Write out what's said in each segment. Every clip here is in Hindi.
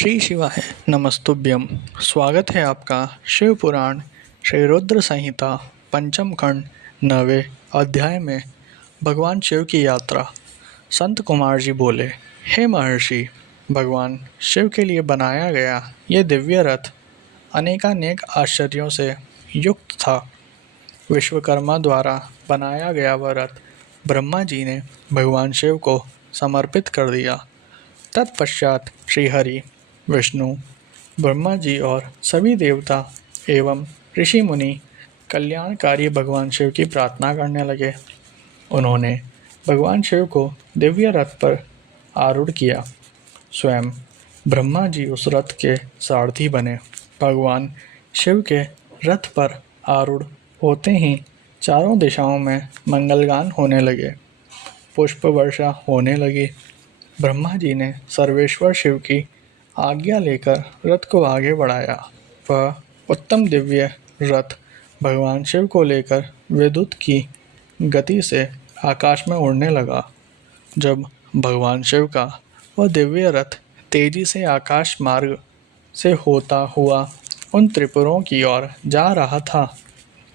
श्री शिवाय नमस्तुभ्यम। स्वागत है आपका शिव पुराण श्री रुद्र संहिता पंचम खंड 9वें अध्याय में भगवान शिव की यात्रा। संत कुमार जी बोले, हे महर्षि, भगवान शिव के लिए बनाया गया ये दिव्य रथ अनेकानेक आश्चर्यों से युक्त था। विश्वकर्मा द्वारा बनाया गया वह रथ ब्रह्मा जी ने भगवान शिव को समर्पित कर दिया। तत्पश्चात श्रीहरि, विष्णु, ब्रह्मा जी और सभी देवता एवं ऋषि मुनि कल्याणकारी भगवान शिव की प्रार्थना करने लगे। उन्होंने भगवान शिव को दिव्य रथ पर आरूढ़ किया। स्वयं ब्रह्मा जी उस रथ के सारथी बने। भगवान शिव के रथ पर आरूढ़ होते ही चारों दिशाओं में मंगलगान होने लगे, पुष्प वर्षा होने लगी। ब्रह्मा जी ने सर्वेश्वर शिव की आज्ञा लेकर रथ को आगे बढ़ाया। वह उत्तम दिव्य रथ भगवान शिव को लेकर विद्युत की गति से आकाश में उड़ने लगा। जब भगवान शिव का वह दिव्य रथ तेजी से आकाश मार्ग से होता हुआ उन त्रिपुरों की ओर जा रहा था,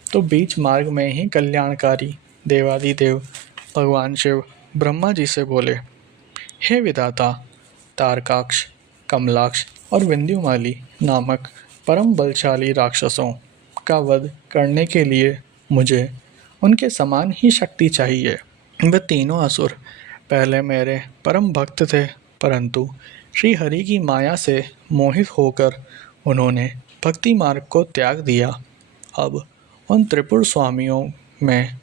तो बीच मार्ग में ही कल्याणकारी देवादिदेव भगवान शिव ब्रह्मा जी से बोले, हे विधाता, तारकाक्ष, कमलाक्ष और विंध्युमाली नामक परम बलशाली राक्षसों का वध करने के लिए मुझे उनके समान ही शक्ति चाहिए। वे तीनों असुर पहले मेरे परम भक्त थे, परंतु श्री हरि की माया से मोहित होकर उन्होंने भक्ति मार्ग को त्याग दिया। अब उन त्रिपुर स्वामियों में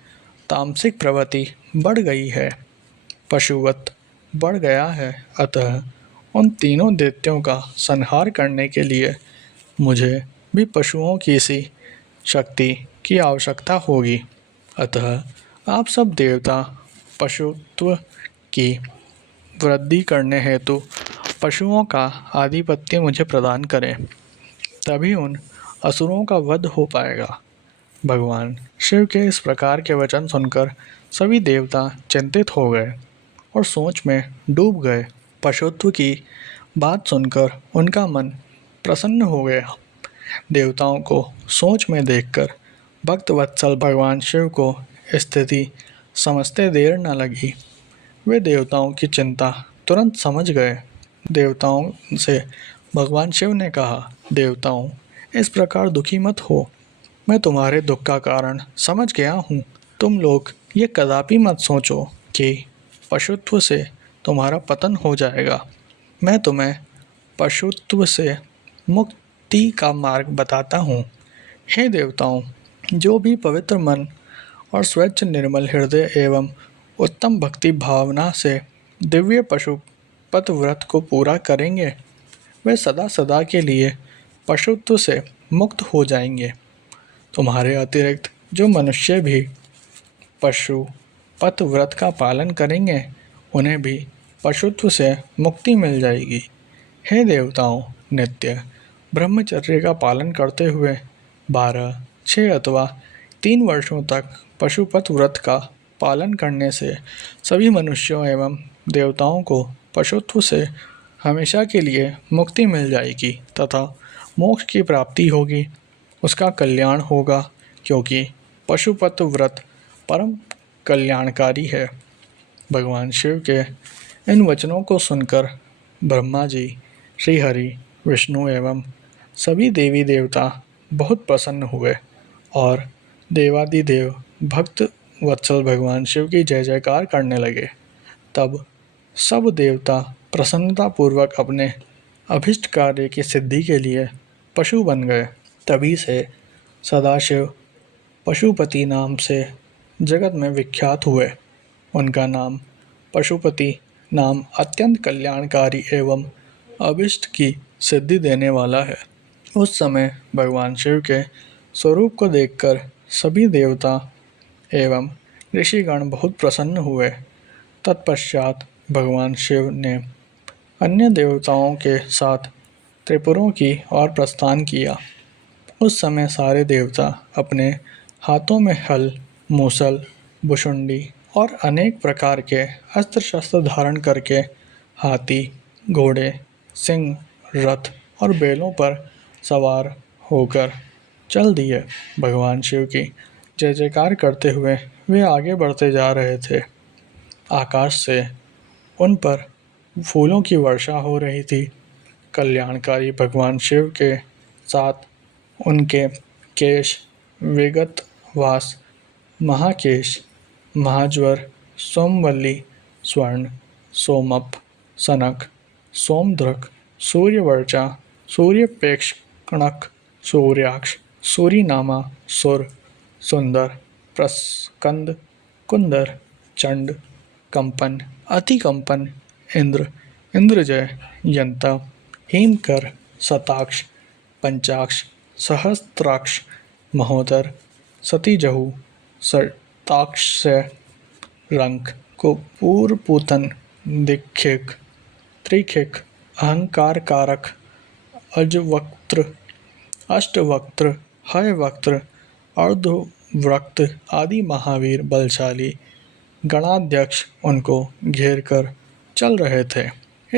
तामसिक प्रवृत्ति बढ़ गई है, पशुवत बढ़ गया है। अतः उन तीनों दैत्यों का संहार करने के लिए मुझे भी पशुओं की सी शक्ति की आवश्यकता होगी। अतः आप सब देवता पशुत्व की वृद्धि करने हेतु पशुओं का आधिपत्य मुझे प्रदान करें, तभी उन असुरों का वध हो पाएगा। भगवान शिव के इस प्रकार के वचन सुनकर सभी देवता चिंतित हो गए और सोच में डूब गए। पशुत्व की बात सुनकर उनका मन प्रसन्न हो गया। देवताओं को सोच में देखकर भक्त वत्सल भगवान शिव को स्थिति समझते देर न लगी। वे देवताओं की चिंता तुरंत समझ गए। देवताओं से भगवान शिव ने कहा, देवताओं, इस प्रकार दुखी मत हो। मैं तुम्हारे दुख का कारण समझ गया हूँ। तुम लोग ये कदापि मत सोचो कि पशुत्व से तुम्हारा पतन हो जाएगा। मैं तुम्हें पशुत्व से मुक्ति का मार्ग बताता हूँ। हे देवताओं, जो भी पवित्र मन और स्वच्छ निर्मल हृदय एवं उत्तम भक्ति भावना से दिव्य पशुपत व्रत को पूरा करेंगे, वे सदा सदा के लिए पशुत्व से मुक्त हो जाएंगे। तुम्हारे अतिरिक्त जो मनुष्य भी पशुपत व्रत का पालन करेंगे, उन्हें भी पशुत्व से मुक्ति मिल जाएगी। हे देवताओं, नित्य ब्रह्मचर्य का पालन करते हुए 12, 6 अथवा 3 वर्षों तक पशुपत व्रत का पालन करने से सभी मनुष्यों एवं देवताओं को पशुत्व से हमेशा के लिए मुक्ति मिल जाएगी तथा मोक्ष की प्राप्ति होगी। उसका कल्याण होगा, क्योंकि पशुपत व्रत परम कल्याणकारी है। भगवान शिव के इन वचनों को सुनकर ब्रह्मा जी, श्री हरि, विष्णु एवं सभी देवी देवता बहुत प्रसन्न हुए और देवादिदेव भक्त वत्सल भगवान शिव की जय जयकार करने लगे। तब सब देवता प्रसन्नतापूर्वक अपने अभिष्ट कार्य की सिद्धि के लिए पशु बन गए। तभी से सदाशिव पशुपति नाम से जगत में विख्यात हुए। उनका नाम पशुपति नाम अत्यंत कल्याणकारी एवं अभिष्ट की सिद्धि देने वाला है। उस समय भगवान शिव के स्वरूप को देखकर सभी देवता एवं ऋषिगण बहुत प्रसन्न हुए। तत्पश्चात भगवान शिव ने अन्य देवताओं के साथ त्रिपुरों की ओर प्रस्थान किया। उस समय सारे देवता अपने हाथों में हल, मूसल, भुशुंडी और अनेक प्रकार के अस्त्र शस्त्र धारण करके हाथी, घोड़े, सिंह, रथ और बैलों पर सवार होकर चल दिए। भगवान शिव की जय जयकार करते हुए वे आगे बढ़ते जा रहे थे। आकाश से उन पर फूलों की वर्षा हो रही थी। कल्याणकारी भगवान शिव के साथ उनके केश, विगत वास, महाकेश, महाज्वर, सोमवल्ली, स्वर्ण, सोमप, सनक, सोमदृक, सूर्यवर्चा, सूर्यपेक्ष, कणक, सूर्याक्ष, सूरीनामा, सुर, सुंदर, प्रस्कंद, कुंदर, चंड, कंपन, अतिकंपन, इंद्र, इंद्रजय, यंता, हेमकर, शताक्ष, पंचाक्ष, सहस्त्राक्ष, महोदर, सतीजहु, शताक्षय, रंक, कपूरपूतन, दिक्षिक, त्रिखिक, अहंकार कारक, अजवक्त्र, अष्टवक्त्र, हयवक्त्र, अर्धवक्त्र आदि महावीर बलशाली गणाध्यक्ष उनको घेर कर चल रहे थे।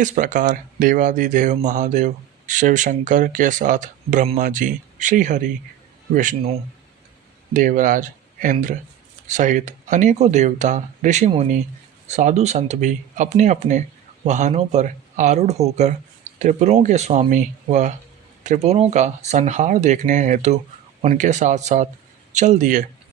इस प्रकार देवादिदेव महादेव शिव शंकर के साथ ब्रह्मा जी, श्रीहरि, विष्णु, देवराज, इंद्र सहित अनेकों देवता, ऋषि मुनि, साधु संत भी अपने अपने वाहनों पर आरूढ़ होकर त्रिपुरों के स्वामी व त्रिपुरों का संहार देखने हेतु उनके साथ साथ चल दिए।